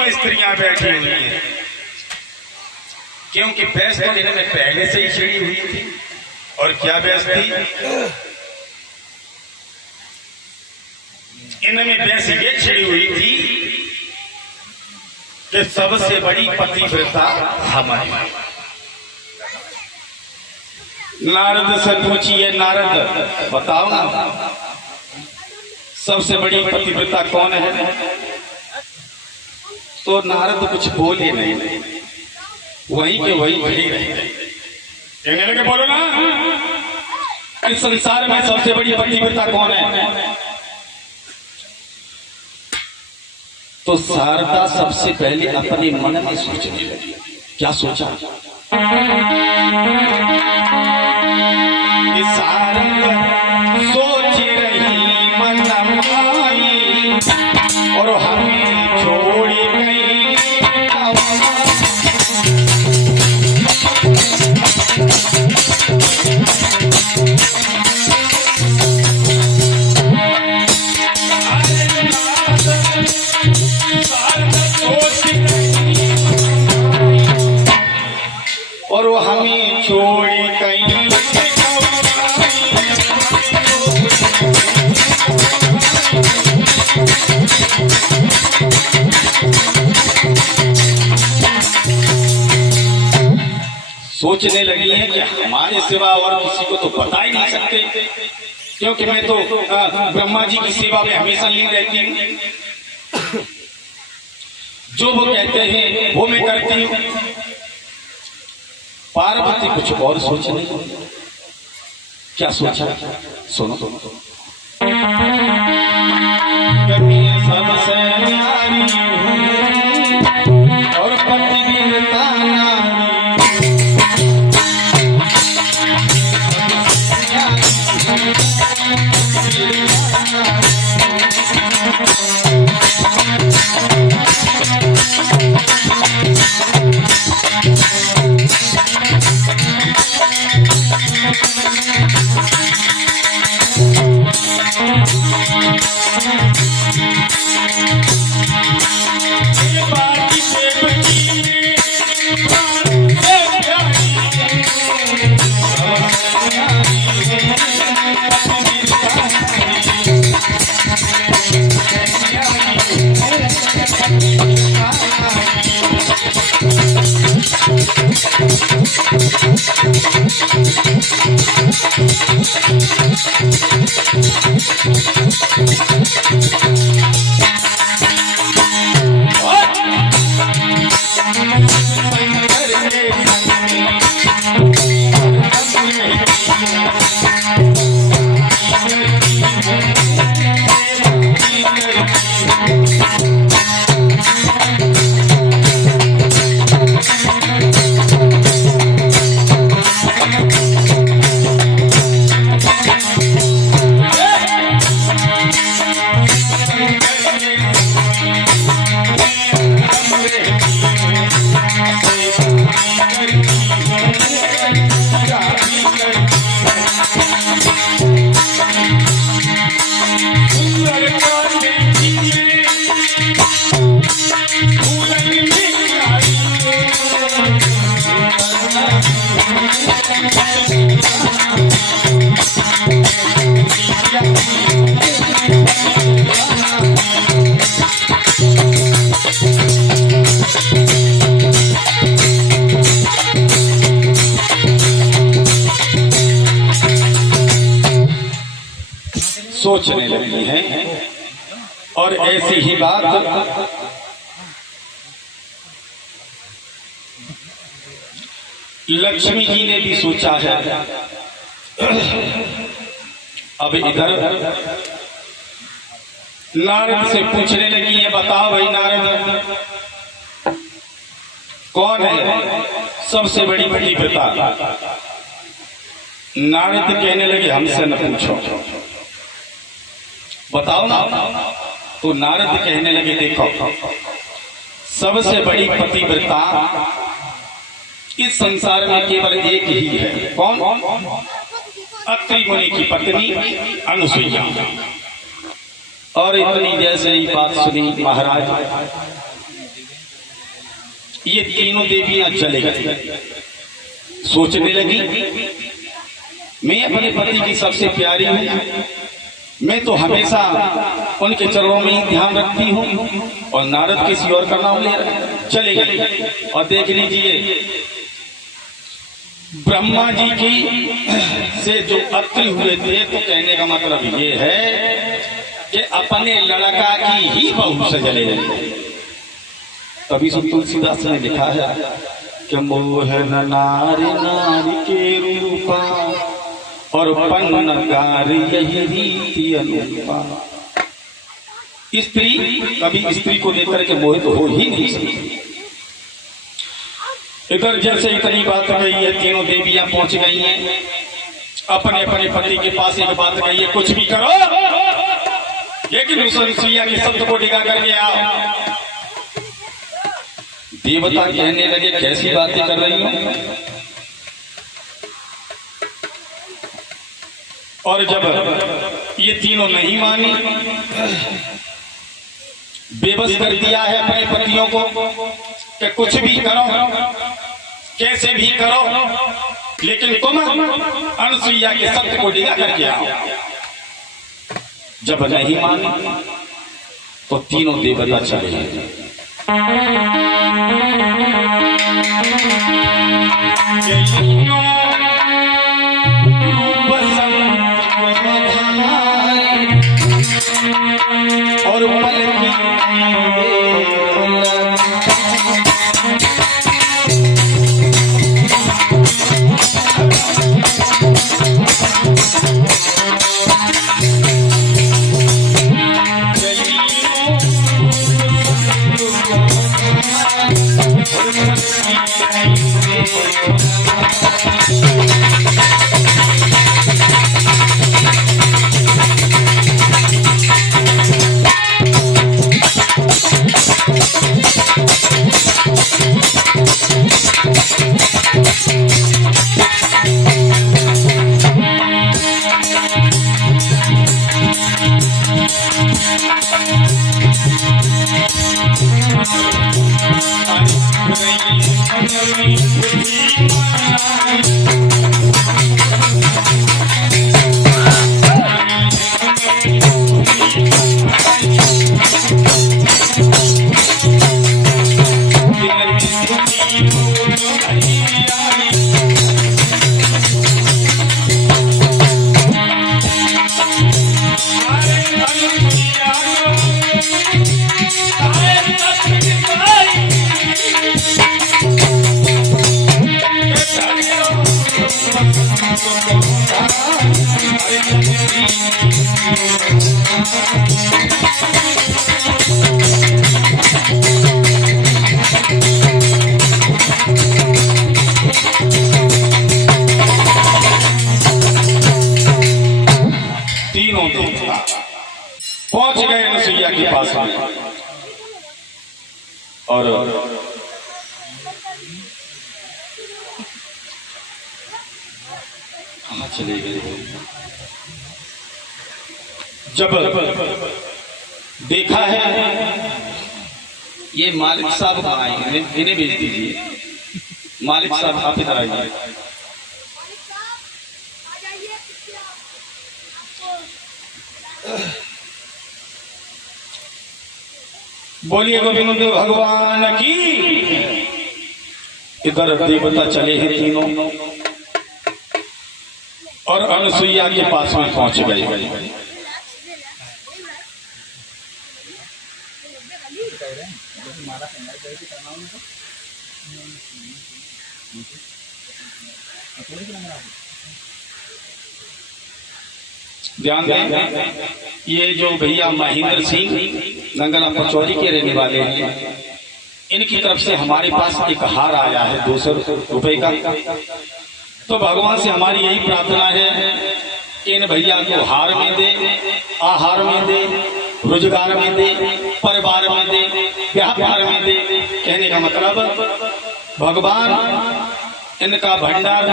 तीनों स्त्रियां बैठी हुई हैं, क्योंकि बहस तो इनमें पहले से ही छिड़ी हुई थी। और क्या बहस थी? इनमें बहस ये छिड़ी हुई थी कि सबसे बड़ी पतिव्रता हमारी। नारद से पूछिए, नारद बताओ ना, सबसे बड़ी पतिव्रता कौन है? तो नारद कुछ बोले नहीं, वहीं के वहीं खड़ी रही। कहने लगे, बोलो ना, इस संसार में सबसे बड़ी पतिव्रता कौन है? तो शारदा सबसे पहले अपने मन में सोचने लगी। क्या सोचा? शारदा सोच रही मन माई, और हमें छोड़ गई। और वो हमें छोड़ कहीं। सोचने लगी है कि हमारे सिवा और किसी को तो बता ही नहीं सकते, क्योंकि मैं तो ब्रह्मा जी की सेवा में हमेशा लीन रहती हूँ। जो वो कहते हैं वो मैं करती हूँ। पार्वती कुछ और सोचने लगी। क्या सोचा? सुनो। सबसे न्यारी और पतिव्रता सोचने लगी है। और ऐसी ही बात लक्ष्मी जी ने भी सोचा है। अब इधर नारद से पूछने लगी है, बताओ भाई नारद, कौन है सबसे बड़ी पतिव्रता? नारद कहने लगे, हमसे न पूछो, बताओ ना। तो नारद कहने लगे, देखो, सबसे बड़ी पतिव्रता इस संसार में केवल एक ही है। कौन? अत्रि मुनि की पत्नी अनुसुईया। और इतनी जैसे ही बात सुनी महाराज, ये तीनों देवियां चले गई। सोचने लगी, मैं अपने पति की सबसे प्यारी हूं, मैं तो हमेशा उनके चरणों में ही ध्यान रखती हूं, और नारद किसी और का नाम ले रहे। चले गए और देख लीजिए ब्रह्मा जी की से जो अत्रि हुए थे, तो कहने का मतलब ये है कि अपने लड़का की ही बहू से जले गए। तभी सब तुलसीदास ने लिखा है कि मोहन नारी नारी के रूपा और पन्नगार यही रीति अनुपा। स्त्री कभी स्त्री को लेकर के मोहित हो ही नहीं सकती। इधर जैसे इतनी बात गई है, तीनों देवियां पहुंच गई हैं, अपने अपने पति के पास एक बात गई है, कुछ भी करो लेकिन उस अनुसुईया के शब्द को डिगा करके आओ। देवता कहने लगे, कैसी बातें कर रही हो? और जब ये तीनों नहीं मानी, बेबस कर दिया है अपने पतियों को कि कुछ भी करो, कैसे भी करो, लेकिन तुम अनुसुईया के शब्द को डिगा करके आओ। जब नहीं मानी तो तीनों देवता चले गए। और पहुंच गए अनुसुईया के पास में, और चले गए। जब देखा है ये मालिक साहब आए, इन्हें भेज दीजिए। मालिक साहब आप इधर आइए। बोलिए गोविंद भगवान की। इधर देवता चले हैं तीनों, और अनुसुईया के पास में पहुंच गए। ध्यान दें, ये जो भैया महेंद्र सिंह नंगला पचौरी के रहने वाले हैं, इनकी तरफ से हमारे पास एक हार आया है 200 रुपए का। तो भगवान से हमारी यही प्रार्थना है कि इन भैया को हार में दे, आहार में दे, रोजगार में दे, परिवार में दे, व्यापार में दे। कहने का मतलब भगवान इनका भंडार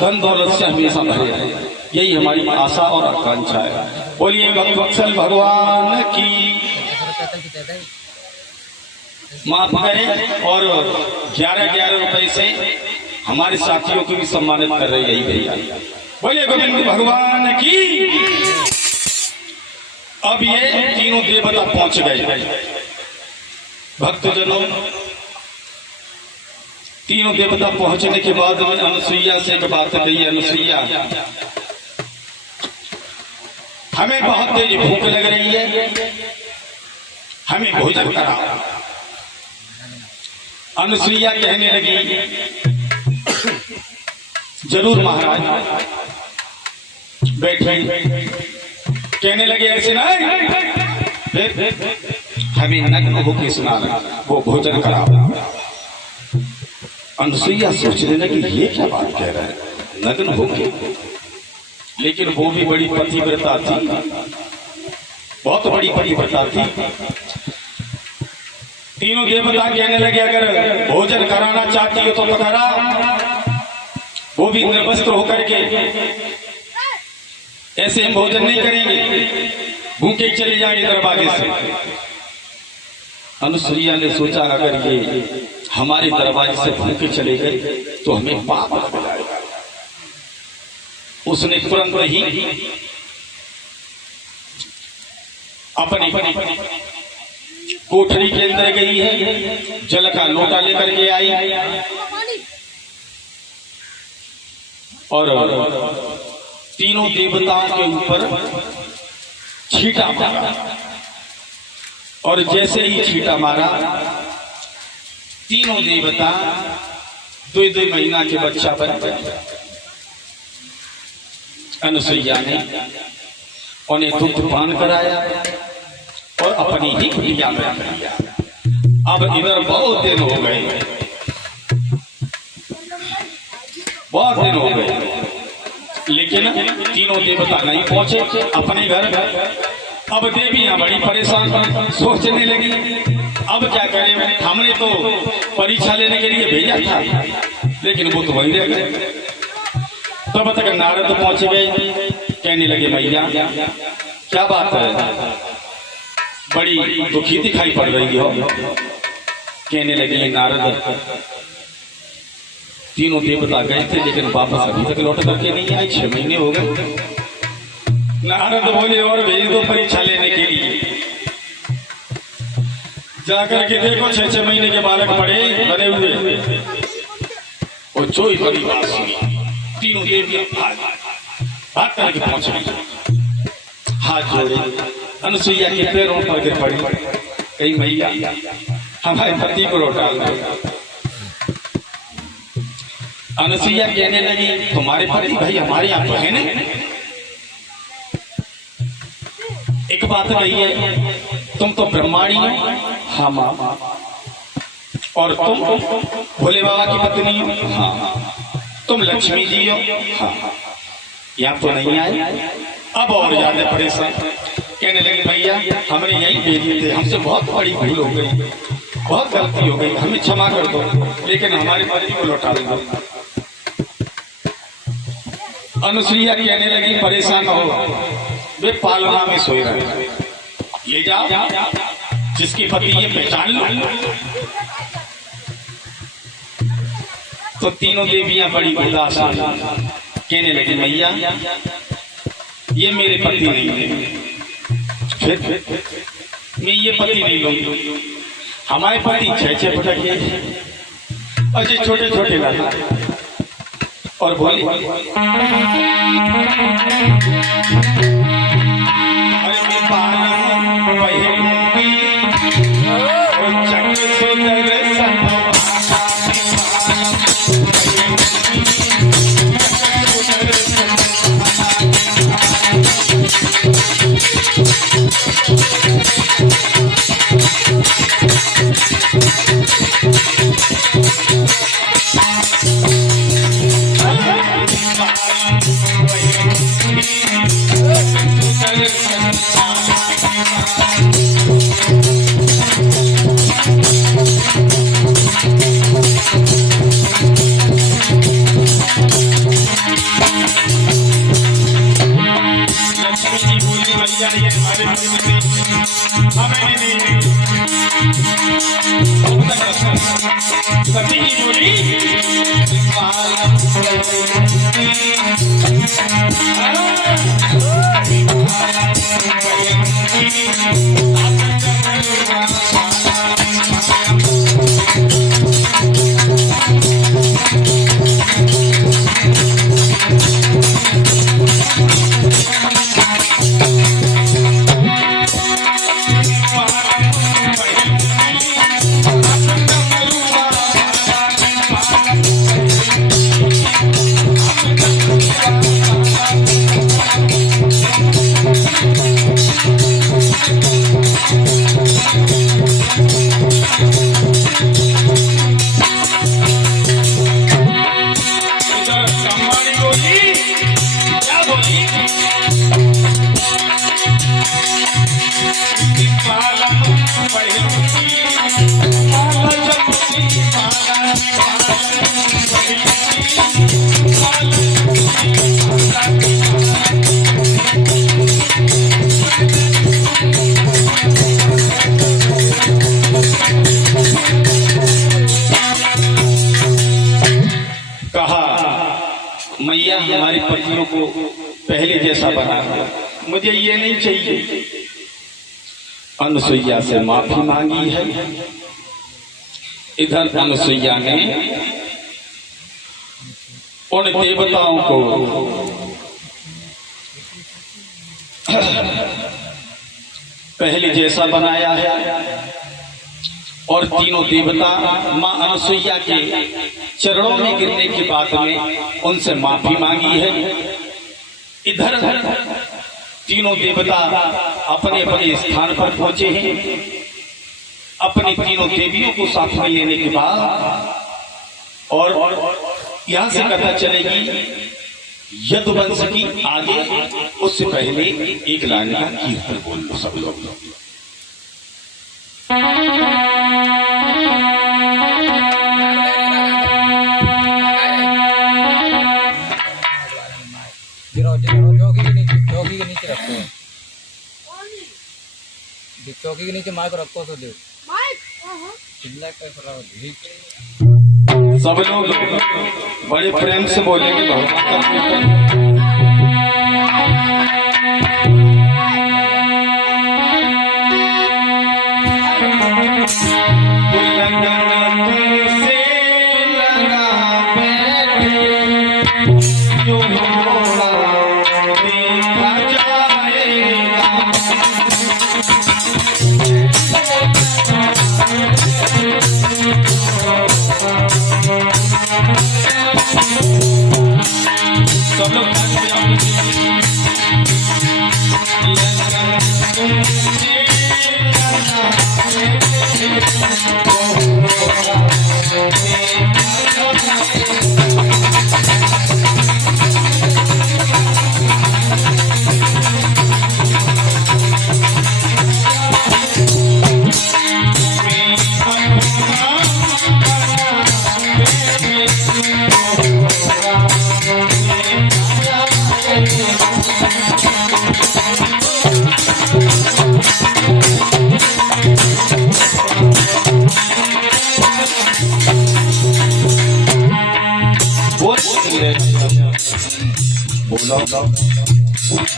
धन दौलत से हमेशा भरे रहे, यही हमारी आशा और आकांक्षा है। बोलिए भक्तवत्सल भगवान की। माफ करें। और 11-11 रुपए से हमारे साथियों को भी सम्मानित कर रही है भैया। बोले गोविंद भगवान की। अब ये तीनों देवता पहुंच गए भक्तजनों। तीनों देवता पहुंचने के बाद में अनुसुईया से एक बात कही, अनुसुईया हमें बहुत तेज भूख लग रही है, हमें भोजन कराओ। अनुसुईया कहने लगी जरूर महाराज। बैठे कहने लगे ऐसे नहीं, हमें नग्न होके सुना वो भोजन कराओ। अनुसुईया सोचने लगी ये क्या बात कह रहा है नग्न होके, लेकिन वो भी बड़ी पतिव्रता थी, बहुत बड़ी पतिव्रता थी। तीनों देवता कहने लगे अगर भोजन कराना चाहती हो तो करा। वो भी निर्वस्त्र होकर के, ऐसे हम भोजन नहीं करेंगे, भूखे ही चले जाएंगे दरवाजे से। अनुसुईया ने सोचा अगर ये हमारे दरवाजे से भूखे चले गए तो हमें पाप लग जाएगा। उसने तुरंत ही अपनी कोठरी के अंदर गई है, जल का लोटा लेकर के आई और तीनों देवताओं के ऊपर छींटा मारा। और जैसे ही छींटा मारा तीनों देवता 2-2 महीना के बच्चा बन गए। अनुसुईया ने उन्हें दुग्ध पान कराया और अपनी ही कुटिया में रख लिया। अब इधर बहुत दिन हो गए, बहुत दिन हो गए, लेकिन तीनों देवता नहीं पहुंचे अपने घर। अब देवियां बड़ी परेशान, सोचने लगी अब क्या करें, हमने तो परीक्षा लेने के लिए भेजा था लेकिन वो तो वहीं रह गए। तब तक नारद पहुंच गए, कहने लगे भैया क्या बात है, बड़ी दुखी दिखाई पड़ रही हो। कहने लगे नारद तीनों देवता गए थे लेकिन वापस अभी तक लौट करके नहीं आए, 6 महीने हो गए। नारद बोले और भेज दो परीक्षा लेने के लिए। जाकर के देखो 6-6 महीने के बालक पड़े बने हुए। और जो ही बड़ी बात सुनी तीनों देवियां भाग करके पहुंच गई, हाथ जोड़े अनुसुईया के पैरों पर गिर पड़ी, कहीं भैया हमारे पति को लौटा दो। अनुसुईया कहने लगी तुम्हारे पति भाई हमारे यहाँ तो है नहीं। एक बात कही है, तुम तो ब्रह्माणी हो, हाँ माँ, और तुम भोले बाबा की पत्नी हो, हाँ, तुम लक्ष्मी जी हो, हाँ, यहाँ तो नहीं आए। अब और ज्यादा परेशान, कहने लगे भैया हमने यही भेजे थे, हमसे बहुत बड़ी भूल हो गई, बहुत गलती हो गई, हमें क्षमा कर दो, लेकिन हमारे पति को लौटा दो। अनुसुईया कहने लगी परेशान हो, वे पालना में सोए रहे, ले जाओ, जिसकी पति ये पहचान लो। तो तीनों देवियां बड़ी उदास कहने लगी भैया ये मेरे पति नहीं है, फिर मैं ये पति नहीं लूंगी। हमारे पति 6-6 पटके अच्छे छोटे छोटे लगा और बोली Thank you. सती बोली मैया हमारे पतियों को पहले जैसा बना है, मुझे ये नहीं चाहिए। अनुसुईया से माफी मांगी है। इधर अनुसुईया ने उन देवताओं को पहले जैसा बनाया है और तीनों देवता मां अनुसुईया के चरणों में गिरने के बाद में उनसे माफी मांगी है। इधर तीनों देवता अपने अपने स्थान पर पहुंचे हैं। अपनी तीनों देवियों को साथ में लेने के बाद और यहां से कथा चलेगी यदुवंश की आगे। उससे पहले एक लाइन का कीर्तन बोल लो सब लोग। चौकी के नीचे माइक रखो तो देख सब लोग बड़े प्रेम से बोलेंगे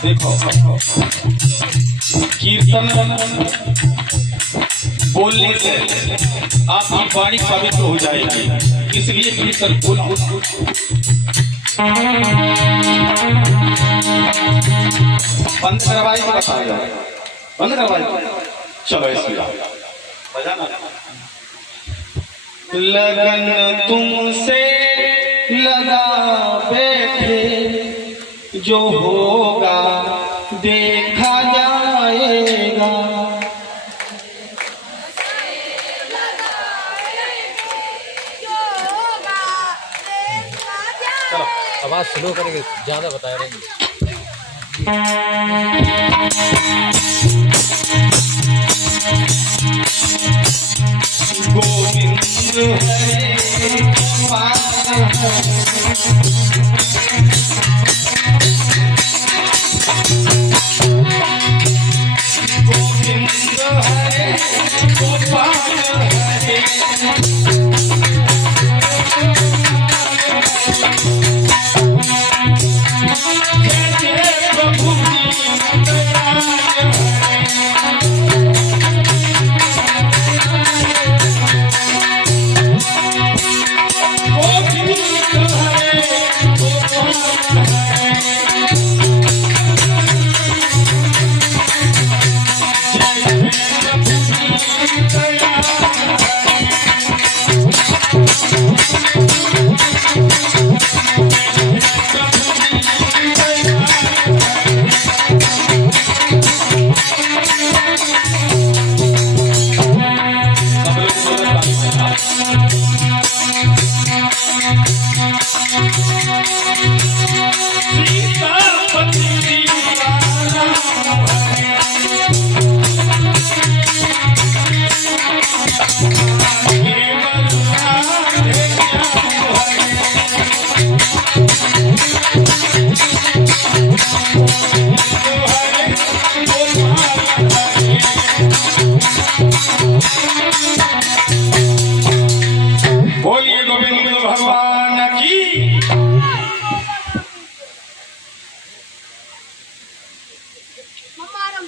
देखो कीर्तन बोलने से आपकी वाणी पवित्र हो जाएगी, इसलिए कीर्तन बोलो। बंद करवाई तो बताया, बंद करवाई। चलो इसलिए बजाना। लगन तुमसे लगा बैठे, जो होगा देखा जाएगा। चलो आवाज स्लो करेंगे, ज्यादा बता रहे हैं। गोविंद हरे गोपाल हरे बोलिए गोविंद भगवान की।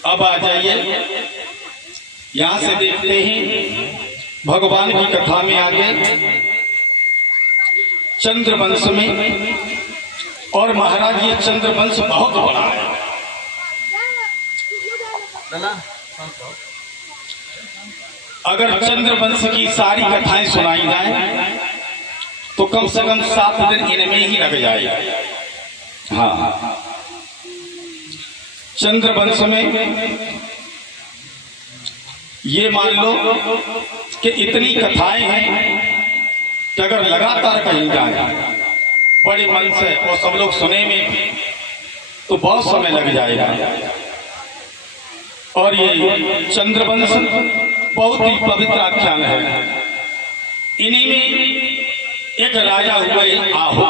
अब आ जाइए, यहां से देखते हैं भगवान की कथा में आगे चंद्रवंश में। और महाराज ये चंद्रवंश बहुत बड़ा है। अगर चंद्रवंश की सारी कथाएं सुनाई जाए तो कम से कम 7 दिन इनमें ही लग जाएगा। हाँ, चंद्रवंश में ये मान लो कि इतनी कथाएं हैं कि अगर लगातार कही जाए बड़े मन से और सब लोग सुने में तो बहुत समय लग जाएगा। और ये चंद्रवंश बहुत ही पवित्र आख्यान है। इन्हीं में एक राजा हुए आहू।